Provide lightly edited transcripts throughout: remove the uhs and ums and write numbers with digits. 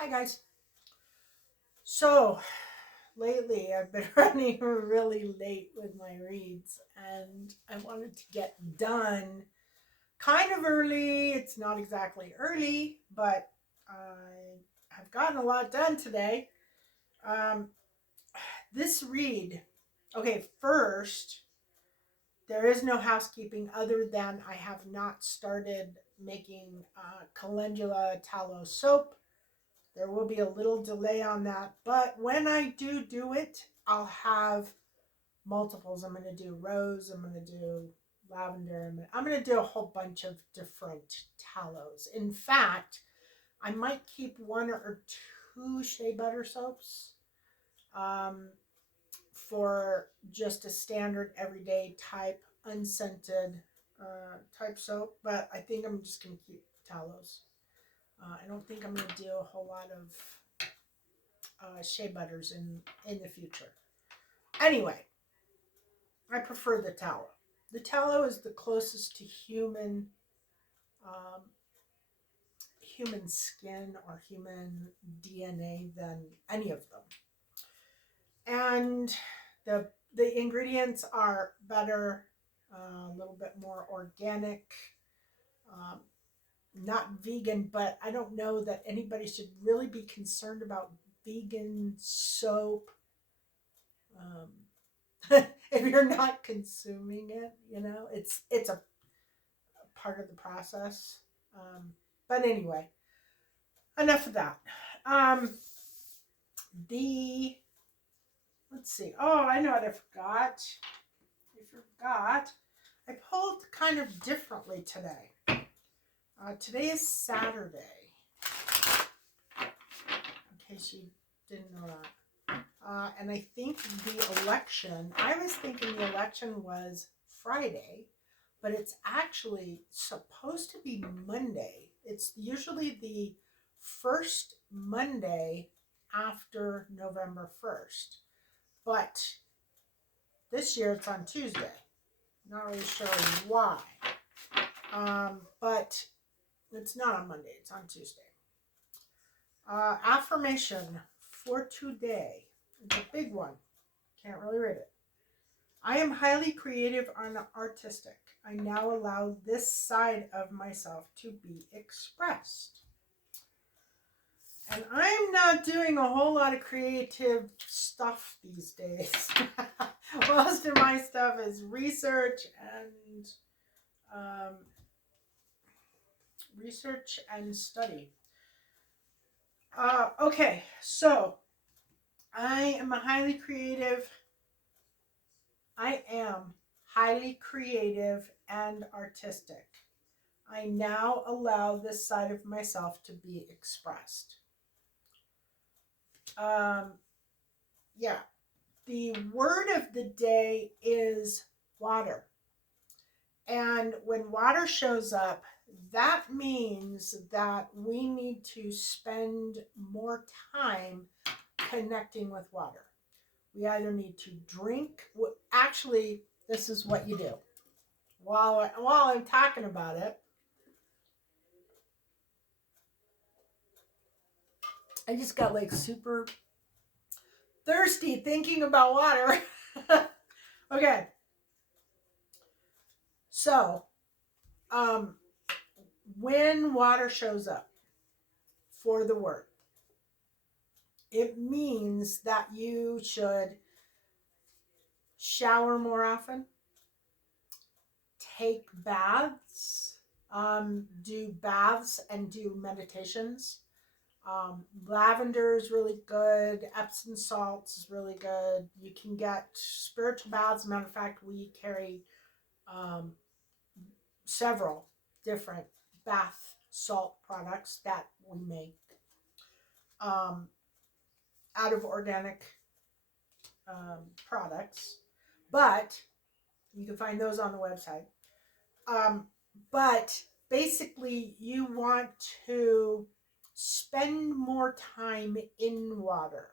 Hi guys. So lately I've been running really late with my reads and I wanted to get done kind of early. It's not exactly early, but I have gotten a lot done today. Um, this read, okay, first, there is no housekeeping other than I have not started making calendula tallow soap. There will be a little delay on that, but when I do it, I'll have multiples. I'm going to do rose, I'm going to do lavender, I'm going to do a whole bunch of different tallows. In fact, I might keep one or two shea butter soaps um, for just a standard everyday type unscented type soap, but I think I'm just going to keep tallows. I don't think I'm going to do a whole lot of shea butters in the future. Anyway, I prefer the tallow. The tallow is the closest to um, human skin or human DNA than any of them, and the ingredients are better, a little bit more organic. Um, Not vegan, but I don't know that anybody should really be concerned about vegan soap. If you're not consuming it, it's a part of the process. But anyway, enough of that. Um, the let's see. Oh, I know what I forgot. I pulled kind of differently today. Today is Saturday. In case you didn't know that. And I think the election, I was thinking the election was Friday, but it's actually supposed to be Monday. It's usually the first Monday after November 1st. But this year it's on Tuesday. Not really sure why. But it's not on Monday, it's on Tuesday. Affirmation for today. It's a big one. Can't really read it. I am highly creative and artistic. I now allow this side of myself to be expressed. And I'm not doing a whole lot of creative stuff these days. Most of my stuff is um, research and study. Okay, so I am a highly creative. I am highly creative and artistic. I now allow this side of myself to be expressed. Um, yeah, the word of the day is water. And when water shows up, that means that we need to spend more time connecting with water. We either need to drink, actually, this is what you do. While I'm talking about it, I just got like super thirsty thinking about water. Okay, so um, when water shows up for the word, it means that you should shower more often, take baths, do baths and do meditations. Lavender is really good. Epsom salts is really good. You can get spiritual baths. As a matter of fact, we carry um, several different bath salt products that we make um, out of organic products, but you can find those on the website. Um, but basically, you want to spend more time in water.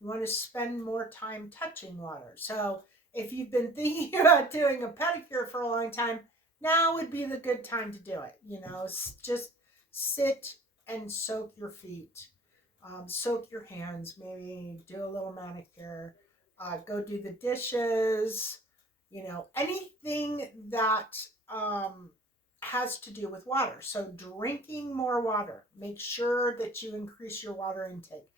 You want to spend more time touching water. So if you've been thinking about doing a pedicure for a long time, now would be the good time to do it. Just sit and soak your feet. Soak your hands, maybe do a little manicure, go do the dishes, anything that has to do with water. So, drinking more water, make sure that you increase your water intake.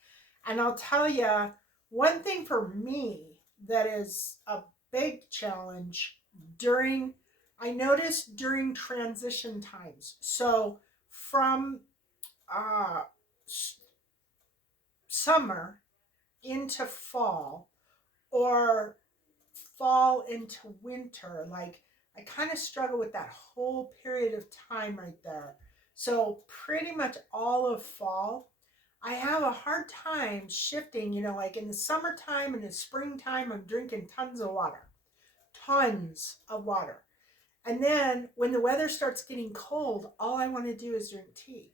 And I'll tell you, one thing for me that is a big challenge during, I noticed during transition times. So, from uh, summer into fall, or fall into winter. Like, I kind of struggle with that whole period of time right there. So pretty much all of fall, I have a hard time shifting. Like in the summertime and the springtime, I'm drinking tons of water. And then when the weather starts getting cold, all I want to do is drink tea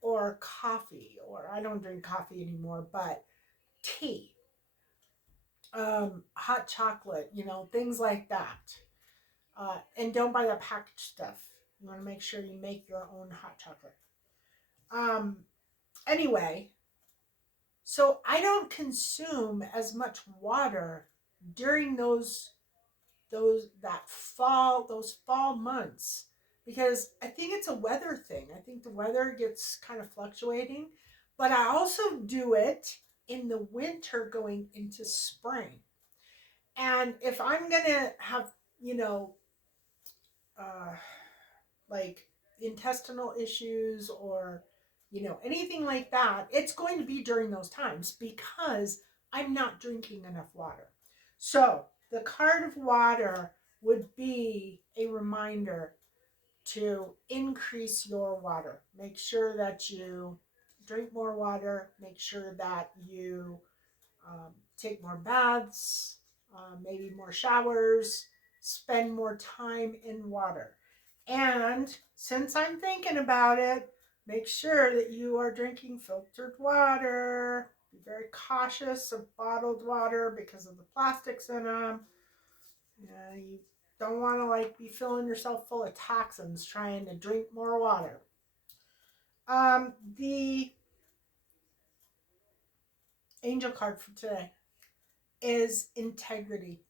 or coffee, or I don't drink coffee anymore, but tea, hot chocolate, things like that. And don't buy the packaged stuff. You want to make sure you make your own hot chocolate. Um, anyway, so I don't consume as much water during those fall months, because I think it's a weather thing. I think the weather gets kind of fluctuating, but I also do it in the winter going into spring. And if I'm gonna have, you know, uh, like intestinal issues, or anything like that, it's going to be during those times because I'm not drinking enough water. So the card of water would be a reminder to increase your water. Make sure that you drink more water. Make sure that you take more baths, maybe more showers, spend more time in water. And since I'm thinking about it, make sure that you are drinking filtered water. Be very cautious of bottled water because of the plastics in them. You don't want to be filling yourself full of toxins trying to drink more water. The angel card for today is integrity.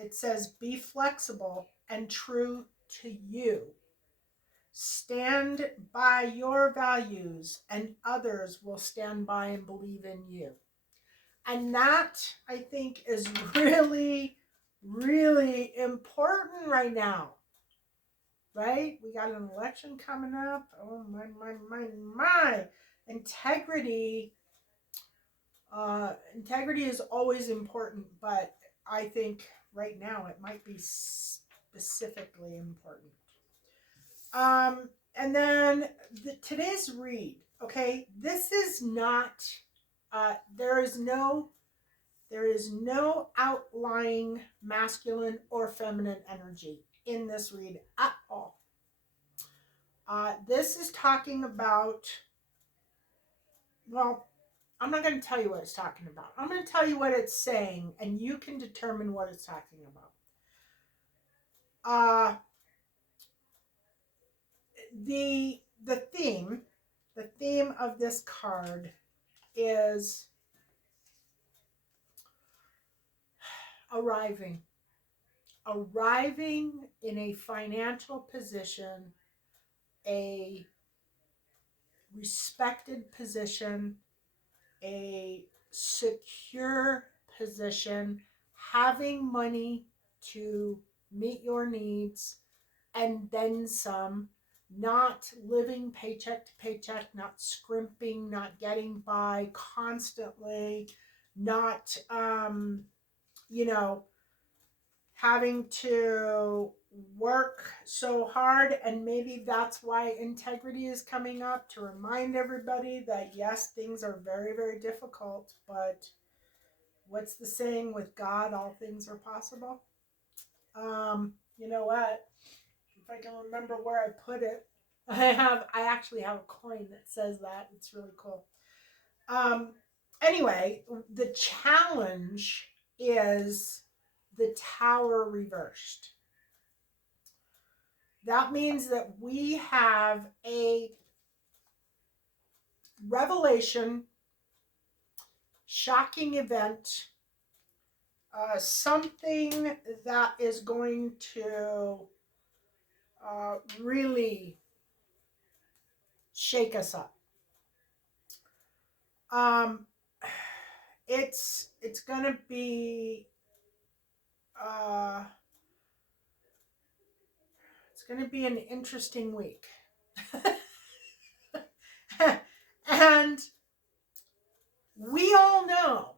It says, be flexible and true to you. Stand by your values, and others will stand by and believe in you. And that, I think, is really, really important right now. Right? We got an election coming up. Oh, my. Integrity. Integrity is always important, but I think right now it might be specifically important. And then today's read. Okay, this is not. There is no outlying masculine or feminine energy in this read at all. This is talking about. Well, I'm not going to tell you what it's talking about. I'm going to tell you what it's saying, and you can determine what it's talking about. The theme of this card is arriving in a financial position, a respected position, a secure position, having money to meet your needs and then some, not living paycheck to paycheck, not scrimping, not getting by constantly, not having to work so hard. And maybe that's why integrity is coming up, to remind everybody that yes, things are very, very difficult, but what's the saying? With God, all things are possible. You know what? If I can remember where I put it, I actually have a coin that says that. It's really cool. Anyway, the challenge is the tower reversed. That means that we have a revelation, shocking event, something that is going to really shake us up. Um, it's gonna be uh, it's gonna be an interesting week, and we all know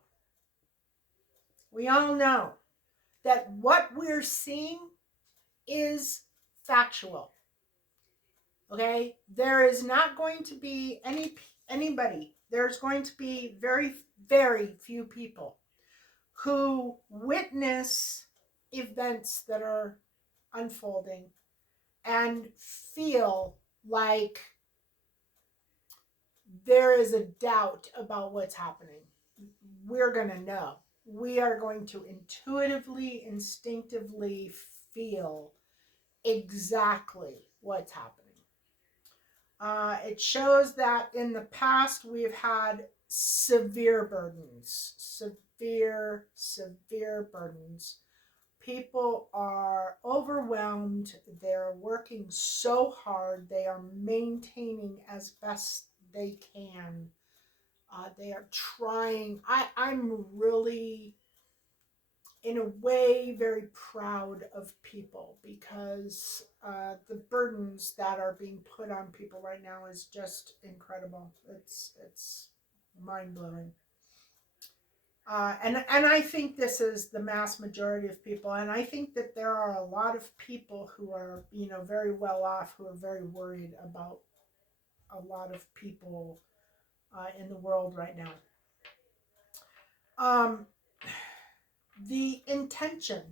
we all know that what we're seeing is factual. Okay, there is not going to be anybody. There's going to be very few people who witness events that are unfolding and feel like there is a doubt about what's happening. We're going to know. We are going to intuitively, instinctively feel exactly what's happening. It shows that in the past we've had severe burdens, severe burdens. People are overwhelmed. They're working so hard. They are maintaining as best they can. They are trying. I'm really, in a way, very proud of people because the burdens that are being put on people right now is just incredible. It's mind blowing. And I think this is the mass majority of people, and I think that there are a lot of people who are very well off who are very worried about a lot of people in the world right now. Um, the intention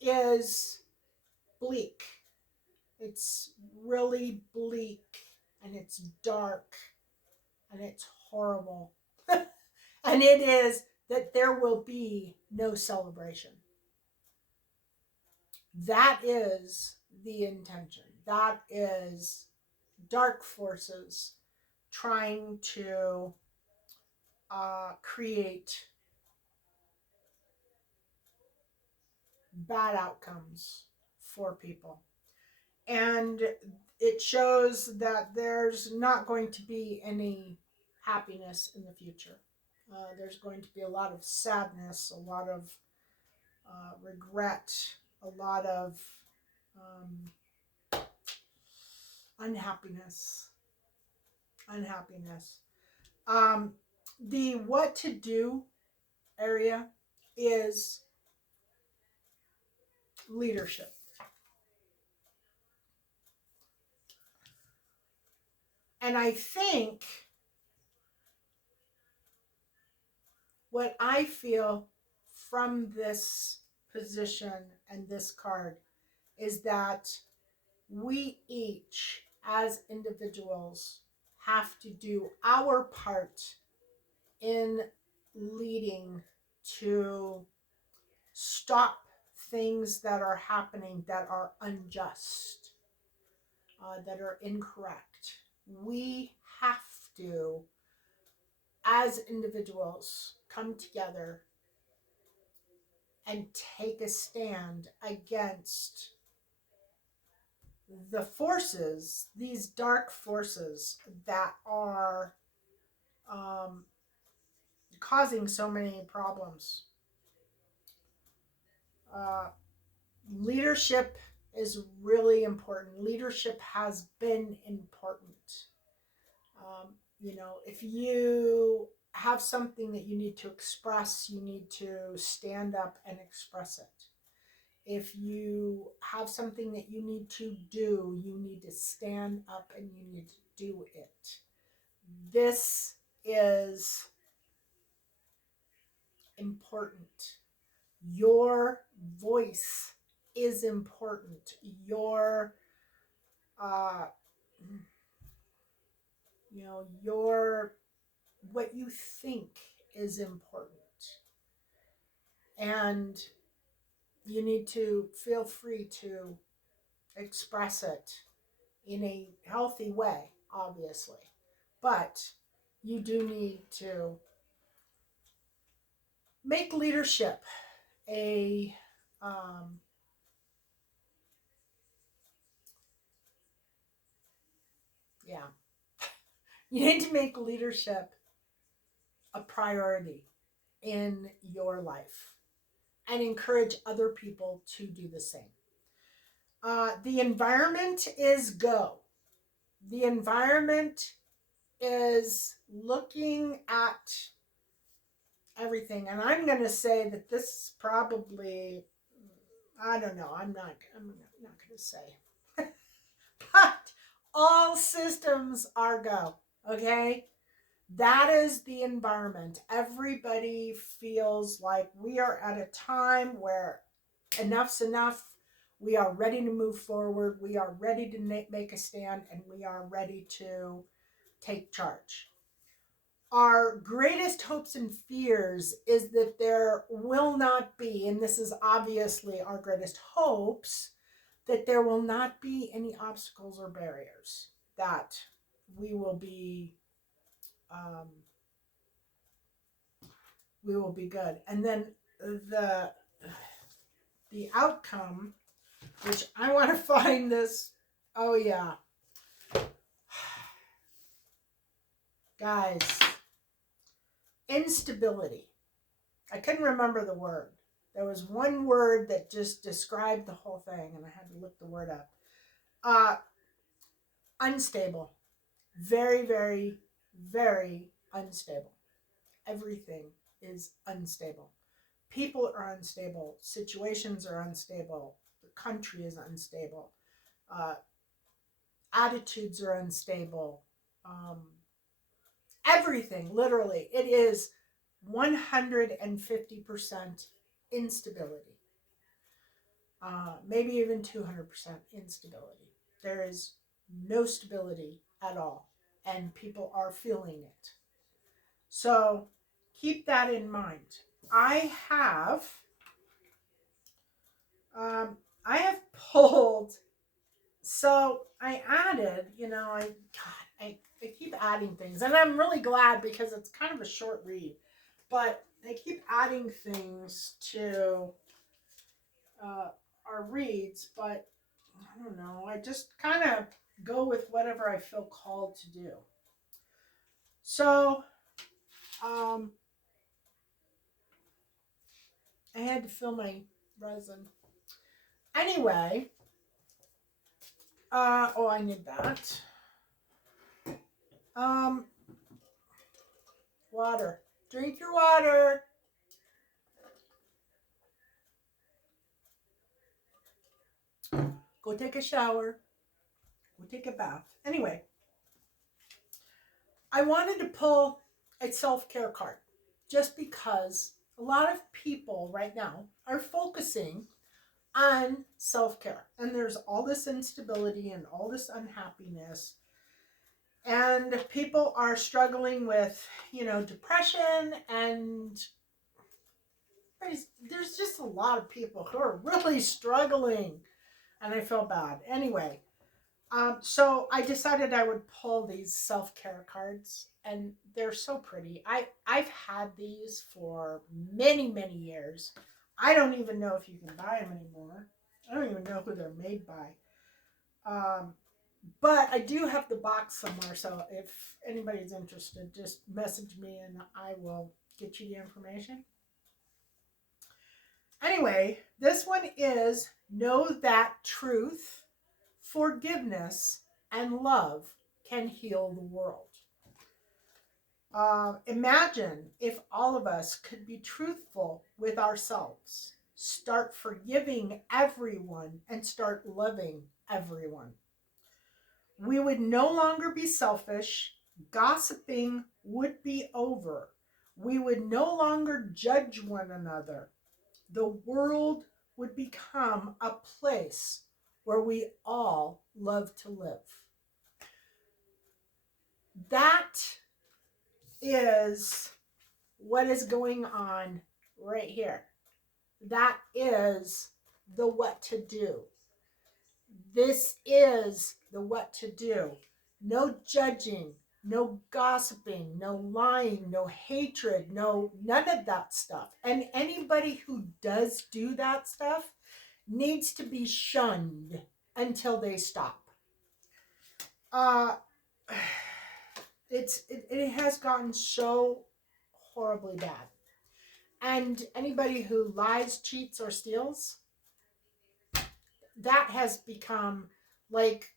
is bleak. It's really bleak and it's dark and it's horrible. And it is that there will be no celebration. That is the intention. That is dark forces trying to create bad outcomes for people. And it shows that there's not going to be any happiness in the future. There's going to be a lot of sadness, a lot of regret, a lot of um, unhappiness. Unhappiness. Um, the what to do area is leadership. And I think what I feel from this position and this card is that we each, as individuals, have to do our part in leading to stop things that are happening that are unjust, that are incorrect. We have to, as individuals, come together and take a stand against the forces, these dark forces that are um, causing so many problems. Uh, Leadership is really important. Leadership has been important. If you have something that you need to express, you need to stand up and express it. If you have something that you need to do, you need to stand up and you need to do it. This is important. Your voice is important. Uh, your what you think is important, and you need to feel free to express it in a healthy way, obviously. But you do need to make leadership a um, yeah, you need to make leadership a priority in your life and encourage other people to do the same. The environment is go. The environment is looking at everything, and I'm going to say that this is probably, I don't know, I'm not going to say, but all systems are go. Okay, that is the environment. Everybody feels like we are at a time where enough's enough. We are ready to move forward. We are ready to make a stand, and we are ready to take charge. Our greatest hopes and fears is that there will not be, and this is obviously our greatest hopes, that there will not be any obstacles or barriers, that we will be um, we will be good. And then the the outcome, which I want to find this. Oh yeah, guys, instability. I couldn't remember the word. There was one word that just described the whole thing, and I had to look the word up. Uh, Unstable. Very, very, very unstable. Everything is unstable. People are unstable. Situations are unstable. The country is unstable. Uh, Attitudes are unstable. Everything, literally, it is 150% instability. Maybe even 200% instability. There is no stability at all, and people are feeling it. So keep that in mind. I have, I have pulled. So I added, I keep adding things, and I'm really glad because it's kind of a short read, but I keep adding things to our reads, but I don't know. I just kind of go with whatever I feel called to do. So, um, I had to fill my resin. Anyway, oh, I need that. Um, Water. Drink your water. Go take a shower. Go take a bath. Anyway, I wanted to pull a self care card just because a lot of people right now are focusing on self care. And there's all this instability and all this unhappiness. And people are struggling with, depression. And there's just a lot of people who are really struggling. And I feel bad. Anyway, so I decided I would pull these self-care cards, and they're so pretty. I've had these for many, many years. I don't even know if you can buy them anymore. I don't even know who they're made by. But I do have the box somewhere, so if anybody's interested, just message me and I will get you the information. Anyway, this one is Know That Truth, Forgiveness, and Love Can Heal the World. Imagine if all of us could be truthful with ourselves, start forgiving everyone, and start loving everyone. We would no longer be selfish. Gossiping would be over. We would no longer judge one another. The world would become a place where we all love to live. That is what is going on right here. That is the what to do. This is the what to do. No judging, no gossiping, no lying, no hatred, no none of that stuff. And anybody who does do that stuff needs to be shunned until they stop. Uh it has gotten so horribly bad. And anybody who lies, cheats, or steals, that has become like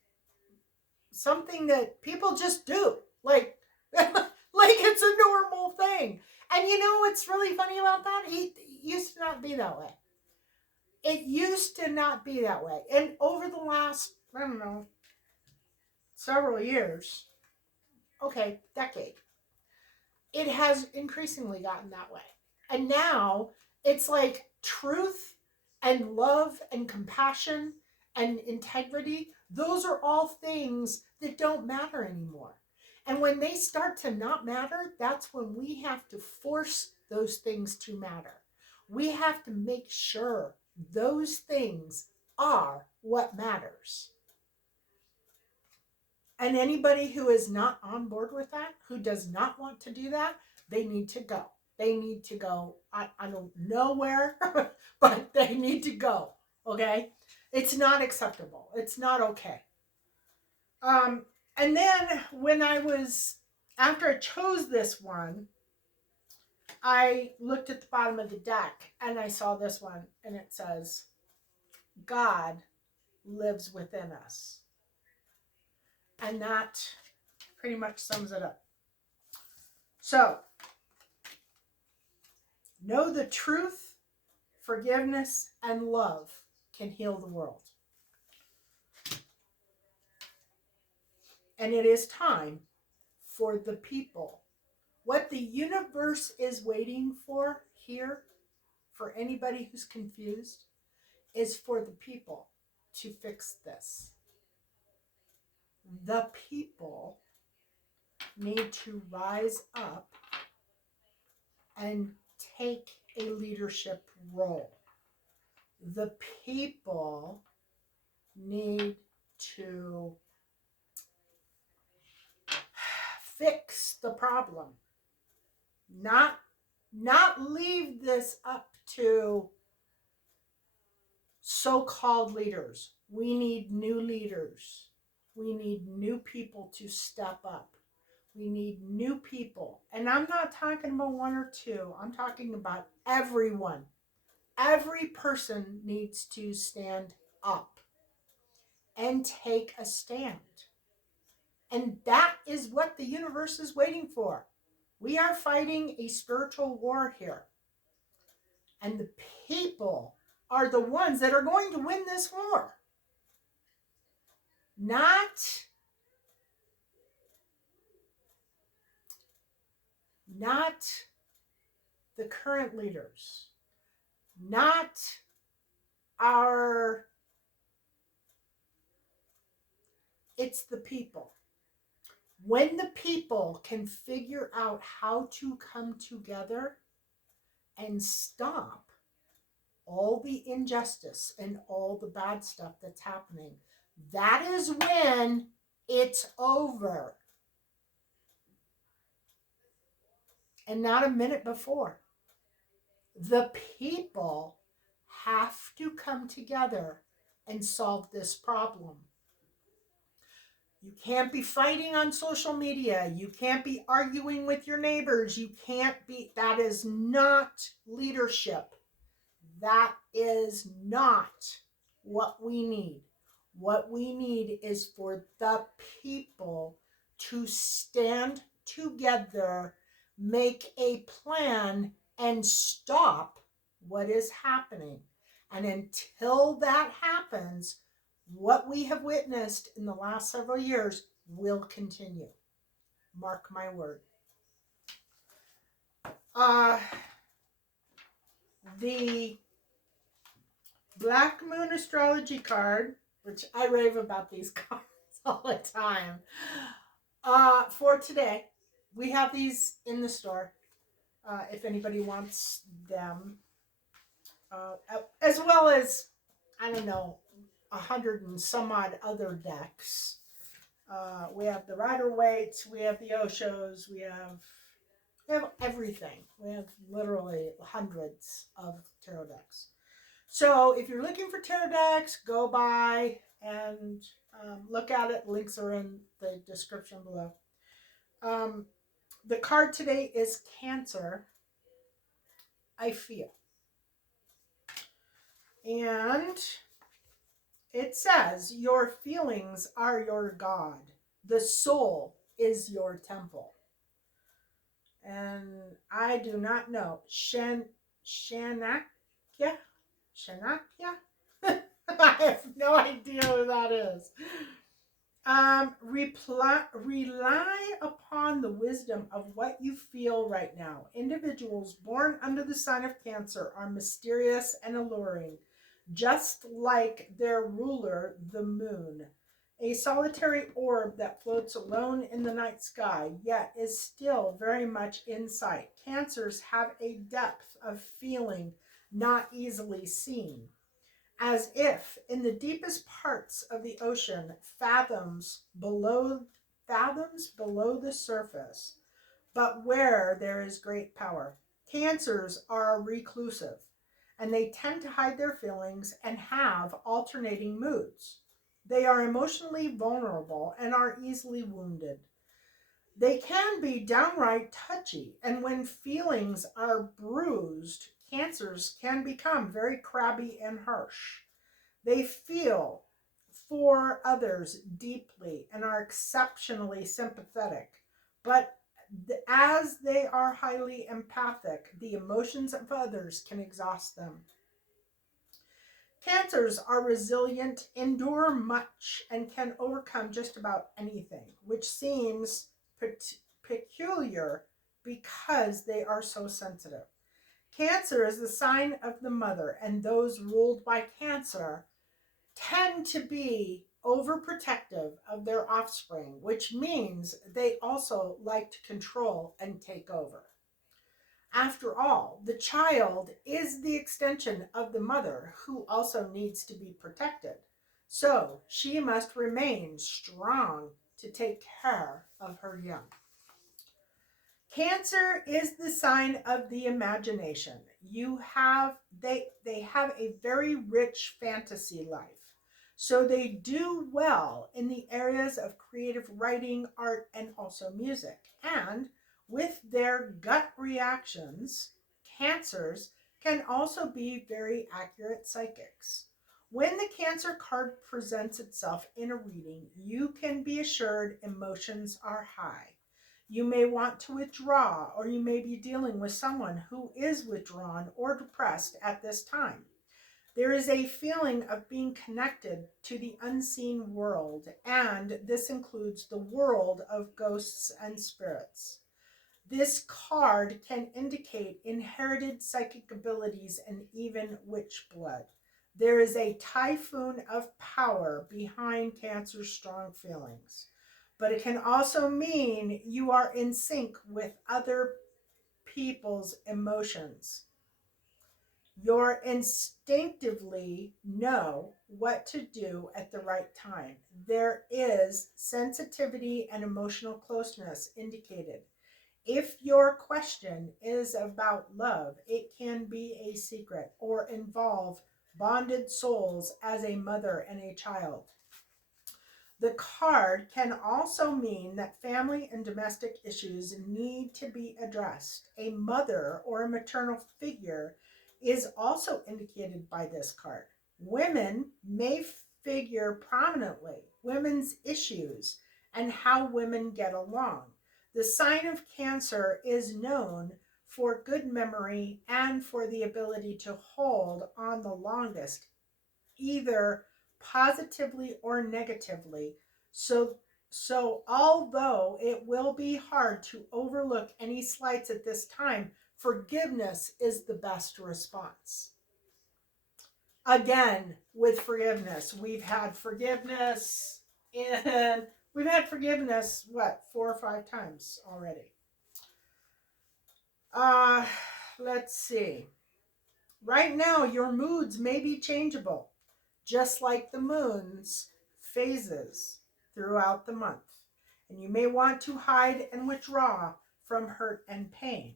something that people just do. Like like it's a normal thing. And you know what's really funny about that? It used to not be that way. It used to not be that way. And over the last, I don't know, several years, okay, decade, it has increasingly gotten that way. And now it's like truth and love and compassion and integrity, those are all things that don't matter anymore. And when they start to not matter, that's when we have to force those things to matter. We have to make sure those things are what matters. And anybody who is not on board with that, who does not want to do that, they need to go. They need to go. I don't know where, but they need to go. Okay? It's not acceptable. It's not okay. And then after I chose this one, I looked at the bottom of the deck and I saw this one and it says, God lives within us. And that pretty much sums it up. So, know the truth, forgiveness, and love can heal the world. And it is time for the people. What the universe is waiting for here, for anybody who's confused, is for the people to fix this. The people need to rise up and take a leadership role. The people need to fix the problem. Not leave this up to so-called leaders. We need new leaders. We need new people to step up. We need new people. And I'm not talking about one or two. I'm talking about everyone. Every person needs to stand up and take a stand. And that is what the universe is waiting for. We are fighting a spiritual war here. And the people are the ones that are going to win this war. Not the current leaders. Not it's the people. When the people can figure out how to come together and stop all the injustice and all the bad stuff that's happening, that is when it's over. And not a minute before. The people have to come together and solve this problem. You can't be fighting on social media. You can't be arguing with your neighbors. That is not leadership. That is not what we need. What we need is for the people to stand together, make a plan, and stop what is happening. And until that happens, what we have witnessed in the last several years will continue. Mark my word. The Black Moon Astrology card, which I rave about these cards all the time, for today. We have these in the store if anybody wants them. As well as, I don't know, 100 and some odd other decks. We have the Rider-Waite's, we have the Oshos, we have everything. We have literally hundreds of tarot decks. So if you're looking for tarot decks, go by and look at it. Links are in the description below. Um, the card today is Cancer. I feel. And it says, your feelings are your God. The soul is your temple. And I do not know. Shanakya? Shanakya? I have no idea who that is. Rely upon the wisdom of what you feel right now. Individuals born under the sign of Cancer are mysterious and alluring, just like their ruler, the moon. A solitary orb that floats alone in the night sky, yet is still very much in sight. Cancers have a depth of feeling not easily seen, as if in the deepest parts of the ocean, fathoms below the surface, but where there is great power. Cancers are reclusive, and they tend to hide their feelings and have alternating moods. They are emotionally vulnerable and are easily wounded. They can be downright touchy, and when feelings are bruised, cancers can become very crabby and harsh. They feel for others deeply and are exceptionally sympathetic. But as they are highly empathic, the emotions of others can exhaust them. Cancers are resilient, endure much, and can overcome just about anything, which seems peculiar because they are so sensitive. Cancer is the sign of the mother, and those ruled by Cancer tend to be overprotective of their offspring, which means they also like to control and take over. After all, the child is the extension of the mother who also needs to be protected. So she must remain strong to take care of her young. Cancer is the sign of the imagination. They have a very rich fantasy life. So they do well in the areas of creative writing, art, and also music. And with their gut reactions, cancers can also be very accurate psychics. When the Cancer card presents itself in a reading, you can be assured emotions are high. You may want to withdraw, or you may be dealing with someone who is withdrawn or depressed at this time. There is a feeling of being connected to the unseen world, and this includes the world of ghosts and spirits. This card can indicate inherited psychic abilities and even witch blood. There is a typhoon of power behind Cancer's strong feelings, but it can also mean you are in sync with other people's emotions. You instinctively know what to do at the right time. There is sensitivity and emotional closeness indicated. If your question is about love, it can be a secret or involve bonded souls as a mother and a child. The card can also mean that family and domestic issues need to be addressed. A mother or a maternal figure is also indicated by this card. Women may figure prominently, women's issues and how women get along. The sign of Cancer is known for good memory and for the ability to hold on the longest, either positively or negatively. So, so although it will be hard to overlook any slights at this time, forgiveness is the best response. Again, with forgiveness, and we've had forgiveness, what, 4 or 5 times already. Uh, let's see. Right now, your moods may be changeable, just like the moon's phases. throughout the month, and you may want to hide and withdraw from hurt and pain.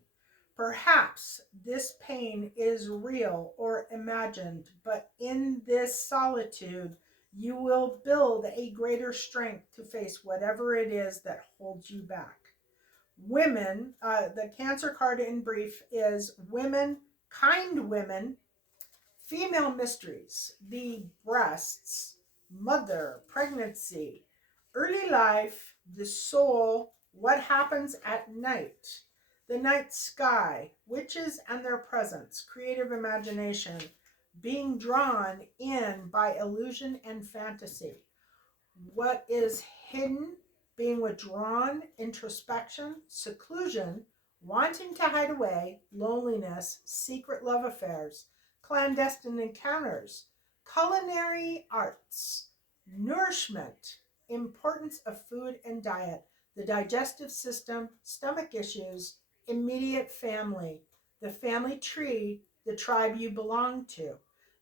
Perhaps this pain is real or imagined, but in this solitude, you will build a greater strength to face whatever it is that holds you back. Women, the Cancer card in brief is women, kind women, female mysteries, the breasts, mother, pregnancy, early life, the soul, what happens at night, the night sky, witches and their presence, creative imagination, being drawn in by illusion and fantasy, what is hidden, being withdrawn, introspection, seclusion, wanting to hide away, loneliness, secret love affairs, clandestine encounters, culinary arts, nourishment, importance of food and diet, the digestive system, stomach issues, immediate family, the family tree, the tribe you belong to,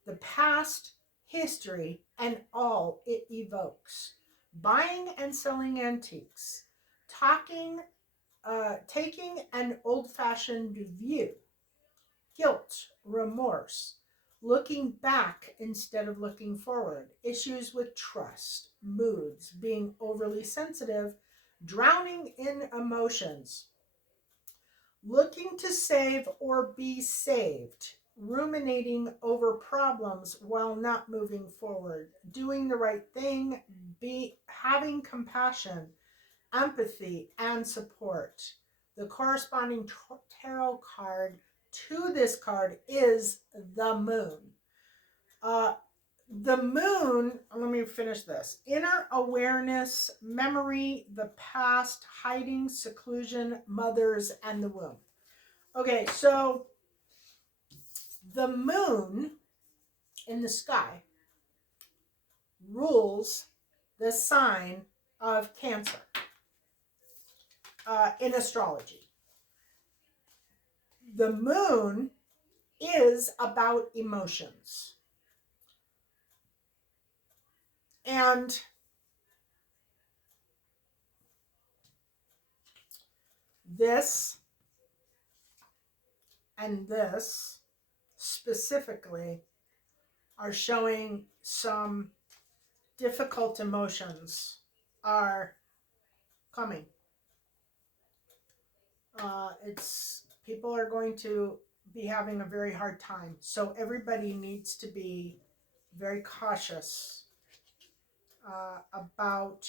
the past, history, and all it evokes. Buying and selling antiques, taking an old fashioned view, guilt, remorse, looking back instead of looking forward, issues with trust, moods, being overly sensitive, drowning in emotions, looking to save or be saved, ruminating over problems while not moving forward, doing the right thing, be having compassion, empathy, and support. The corresponding tarot card to this card is the moon. The moon, let me finish this. Inner awareness, memory, the past, hiding, seclusion, mothers, and the womb. Okay, so the moon in the sky rules the sign of Cancer in astrology. The moon is about emotions. And this and this specifically are showing some difficult emotions are coming. It's people are going to be having a very hard time. So everybody needs to be very cautious about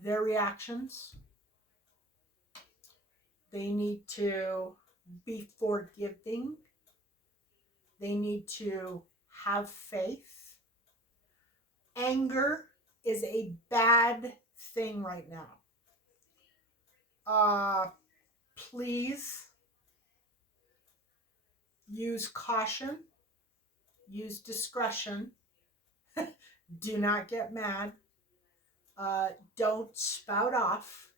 their reactions. They need to be forgiving. They need to have faith. Anger is a bad thing right now. Please use caution, use discretion. Do not get mad. Don't spout off.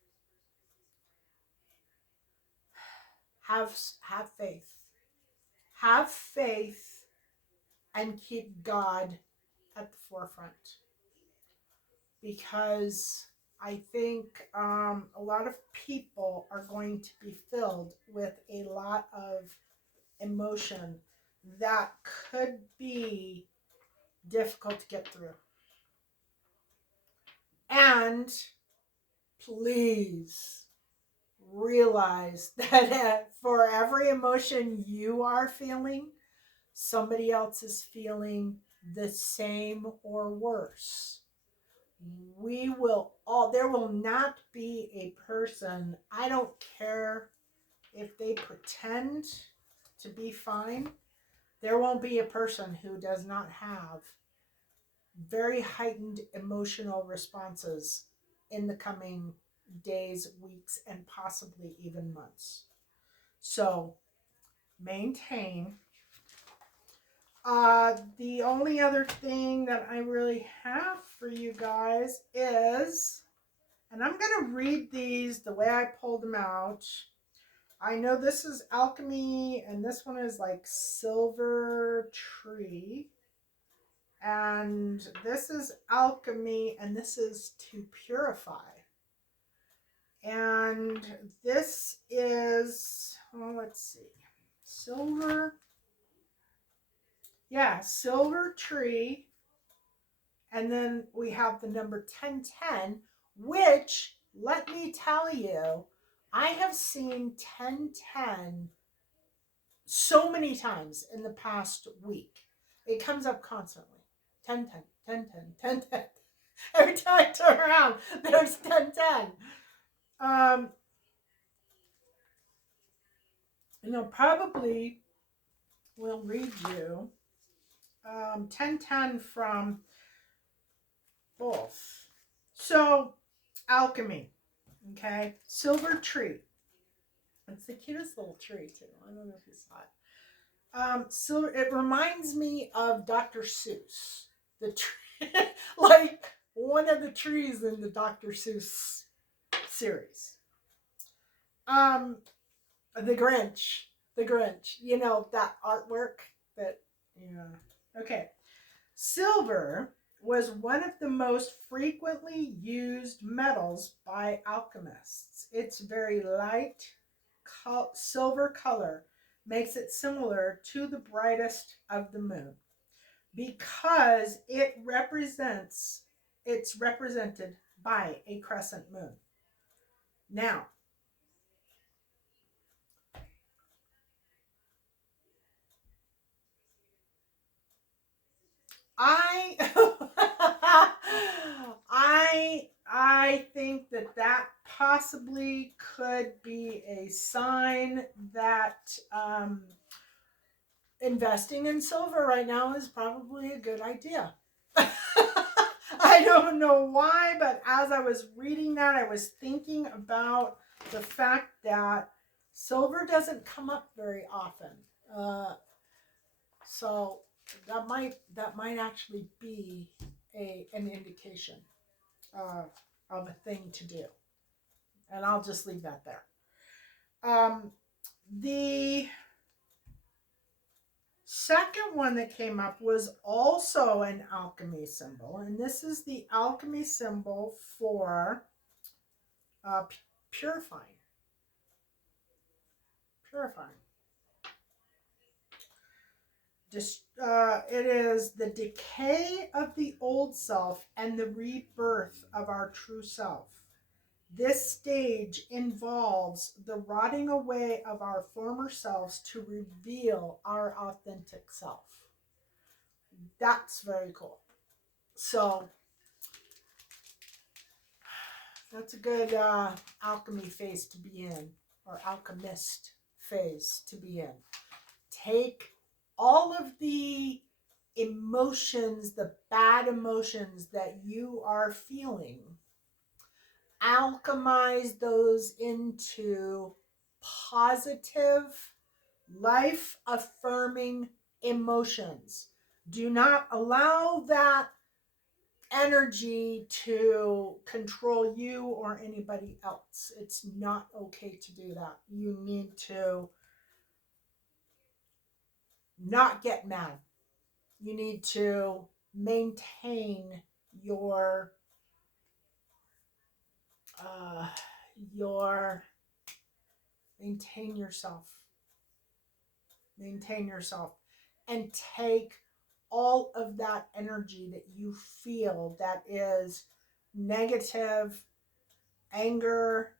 Have faith. Have faith and keep God at the forefront. Because I think a lot of people are going to be filled with a lot of emotion that could be difficult to get through. And please realize that for every emotion you are feeling, somebody else is feeling the same or worse. There will not be a person, I don't care if they pretend to be fine, there won't be a person who does not have very heightened emotional responses in the coming days, weeks, and possibly even months. So maintain. The only other thing that I really have for you guys is, and I'm going to read these the way I pulled them out. I know this is alchemy, and this one is like silver tree. And this is alchemy, and this is to purify. And this is, well, let's see, silver. Yeah, silver tree. And then we have the number 1010, which, let me tell you, I have seen 1010 so many times in the past week. It comes up constantly. 1010, 1010, 1010. Every time I turn around, there's 1010. Um, probably will read you 1010 from both. So, alchemy, okay? Silver tree. It's the cutest little tree, too. I don't know if you saw it. So it reminds me of Dr. Seuss. The tree, like one of the trees in the Dr. Seuss series. Um, the Grinch. The Grinch. You know, that artwork that, yeah. Okay. Silver was one of the most frequently used metals by alchemists. Its very light silver color makes it similar to the brightest of the moon because it's represented by a crescent moon. Now, I I think that possibly could be a sign that investing in silver right now is probably a good idea. I don't know why, but as I was reading that, I was thinking about the fact that silver doesn't come up very often. Uh, so that might actually be an indication of a thing to do, and I'll just leave that there. The second one that came up was also an alchemy symbol, and this is the alchemy symbol for purifying. Purifying. It is the decay of the old self and the rebirth of our true self. This stage involves the rotting away of our former selves to reveal our authentic self. That's very cool. So that's a good alchemy phase to be in, or alchemist phase to be in. Take all of the emotions, the bad emotions that you are feeling, alchemize those into positive, life affirming emotions. Do not allow that energy to control you or anybody else. It's not okay to do that. You need to not get mad. You need to maintain your uh, your maintain yourself. Maintain yourself and take all of that energy that you feel that is negative, anger,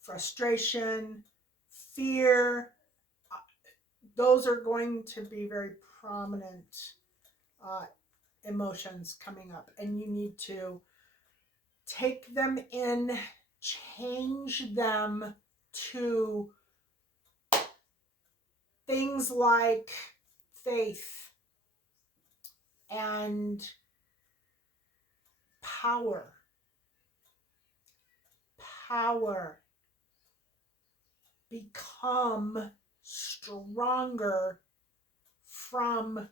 frustration, fear. Those are going to be very prominent uh, emotions coming up, and you need to take them in, change them to things like faith and power. Power. Become stronger from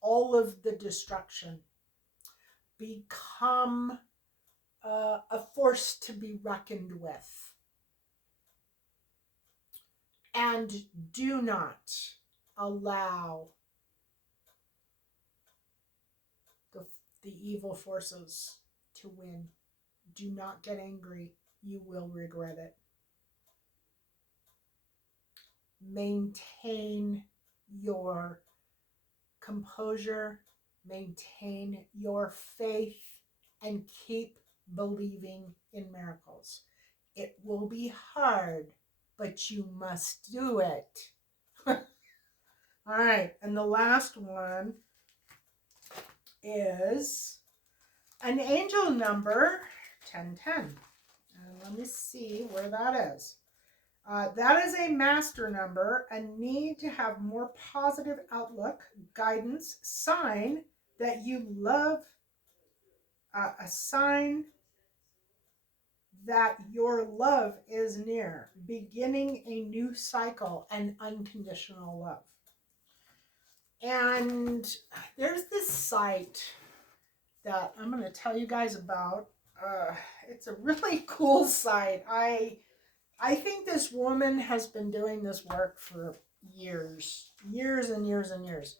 all of the destruction. Become a force to be reckoned with. And do not allow the the evil forces to win. Do not get angry. You will regret it. Maintain your composure, maintain your faith, and keep believing in miracles. It will be hard, but you must do it. All right, and the last one is an angel number 1010. And let me see where that is. That is a master number, a need to have more positive outlook, guidance, sign that you love, a sign that your love is near, beginning a new cycle and unconditional love. And there's this site that I'm going to tell you guys about. It's a really cool site. I think this woman has been doing this work for years and years and years.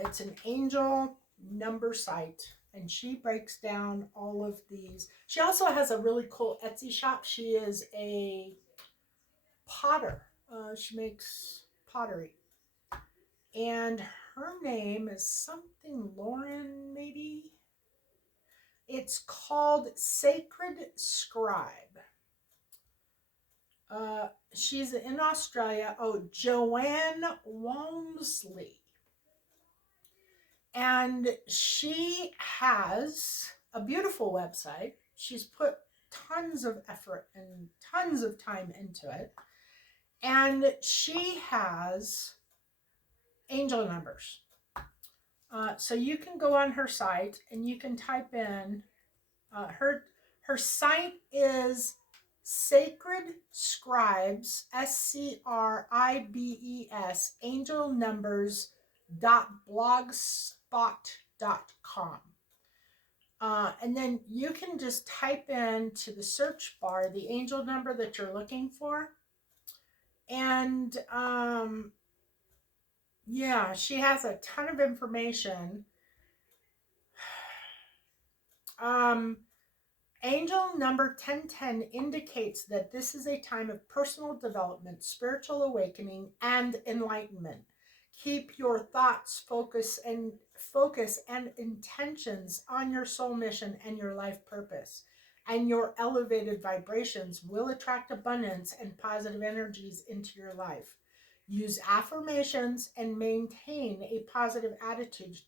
It's an angel number site, and she breaks down all of these. She also has a really cool Etsy shop. She is a potter. She makes pottery. And her name is something Lauren, maybe? It's called Sacred Scribe. She's in Australia. Oh, Joanne Walmsley. And she has a beautiful website. She's put tons of effort and tons of time into it. And she has angel numbers. So you can go on her site and you can type in her site is Sacred Scribes, SCRIBES, angelnumbers.blogspot.com. And then you can just type into the search bar the angel number that you're looking for. And yeah, she has a ton of information. Angel number 1010 indicates that this is a time of personal development, spiritual awakening, and enlightenment. Keep your thoughts, focus and intentions on your soul mission and your life purpose. And your elevated vibrations will attract abundance and positive energies into your life. Use affirmations and maintain a positive attitude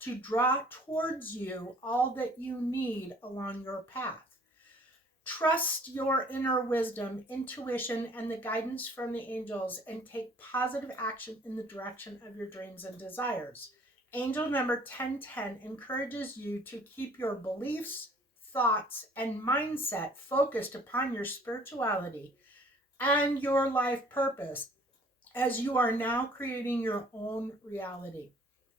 to draw towards you all that you need along your path. Trust your inner wisdom, intuition, and the guidance from the angels, and take positive action in the direction of your dreams and desires. Angel number 1010 encourages you to keep your beliefs, thoughts, and mindset focused upon your spirituality and your life purpose, as you are now creating your own reality.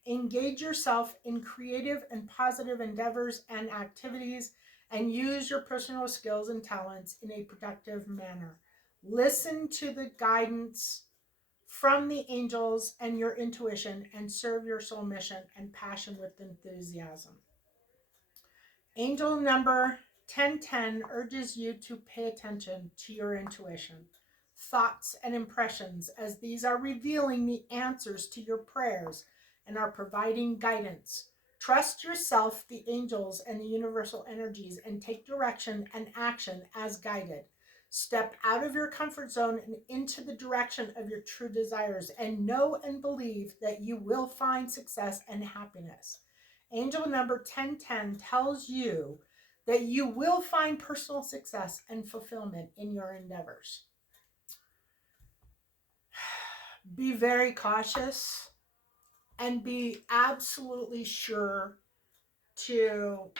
Engage yourself in creative and positive endeavors and activities, and use your personal skills and talents in a productive manner. Listen to the guidance from the angels and your intuition, and serve your soul mission and passion with enthusiasm. Angel number 1010 urges you to pay attention to your intuition, thoughts, and impressions, as these are revealing the answers to your prayers and are providing guidance. Trust yourself, the angels, and the universal energies, and take direction and action as guided. Step out of your comfort zone and into the direction of your true desires, and know and believe that you will find success and happiness. Angel number 1010 tells you that you will find personal success and fulfillment in your endeavors. Be very cautious and be absolutely sure to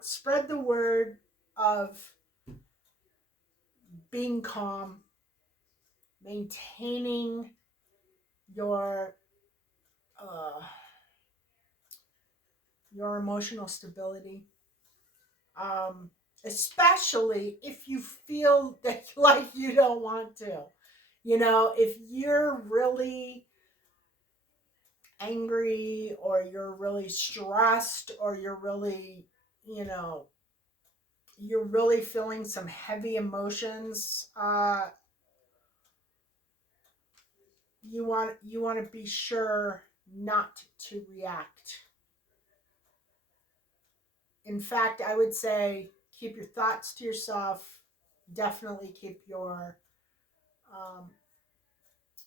spread the word of being calm, maintaining your emotional stability, especially if you feel that like you don't want to. You know, if you're really angry or you're really stressed or you're really, you know, you're really feeling some heavy emotions, you want to be sure not to react. In fact, I would say keep your thoughts to yourself. Definitely keep um,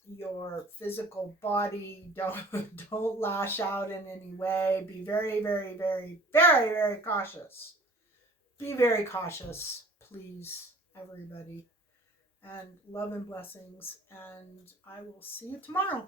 your physical body. Don't lash out in any way. Be very, very, very, very, very cautious. Be very cautious, please, everybody. And love and blessings. And I will see you tomorrow.